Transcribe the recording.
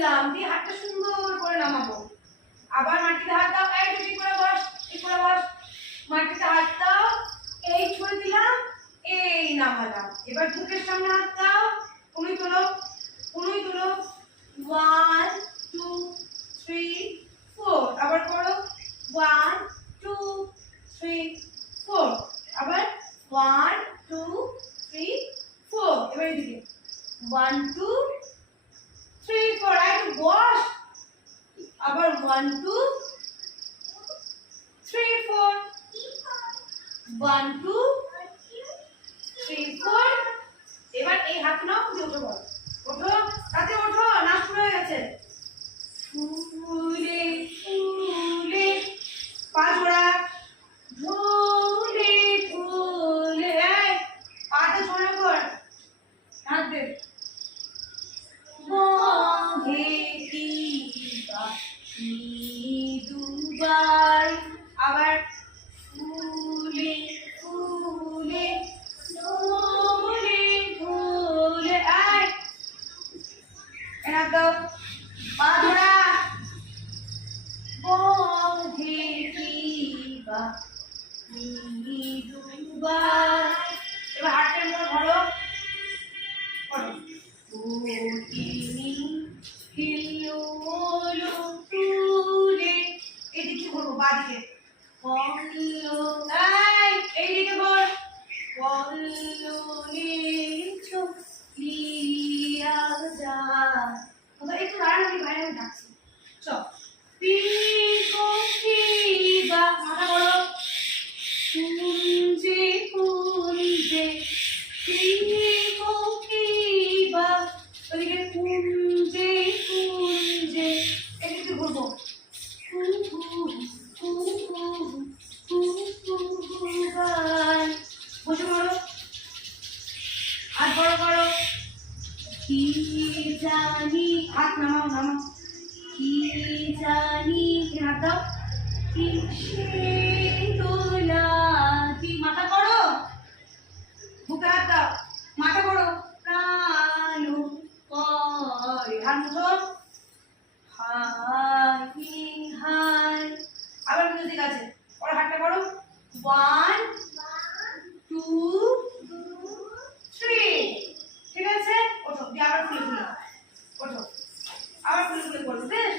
দিলাম, দিয়ে হাতটা সুন্দর করে নামাবো। আবার মাটিতে হাত দাও, এই ঠিক করে বস, ঠিক করে বস। মাটিতে হাত দাও, এই ছুঁয়ে দিলাম, এই নামালাম। এবার বুকের সামনে হাত দাও, কনুই তোলো, কনুই তোলো। 1 2 3 4। আবার করো 1 2 3 4। আবার 1 2 3 4। এবার এদিকে 1 2 3 4। আই বস। আবার 1 2 3 4। 1 2 3 4। এবার এই হাত নাও, উঠো বল, ওঠো, তাতে ওঠো, নাচ শুরু হয়ে গেছে। ফুলে ফুলে পা জোড়া, ঝুলে ঝুলে, এই পাটা জোড়া কর, হাত দে। বহে কি বাকি দুবার। আবার ফুলে ফুলে ঝুলে ঝুলে, এই এনা দাও, পা জোড়া, বহে কি বাকি দুবার। এবার হাতটা এমন ধরো, করো। এদিকে করবো, বাদিকে এইদিকে বল। একটু দাঁড়ান, আমি বাইরে ডাকছি। চল, মাথা বড়, কুঞ্জে কুঞ্জে ওদিকে কুঞ্জে কুঞ্জে, এদিকে ঘুরবো। বসে পড়ো, হাত বড় করো। কি জানি, হাত নামাও নামাও। কি জানি, হাত দাও। কি তোলা, কি মাথা করো, বুকে হাত দাও, মাথা করো। প্রাণ করে হাত মুঠো, হাই হাই। আবার মিউজিক আছে, ওর হাতটা করো। 1 2 3। ঠিক আছে, ওঠো, দিয়ে আবার খুলে খুলে ওঠো, আবার খুলে খুলে করো। বেশ।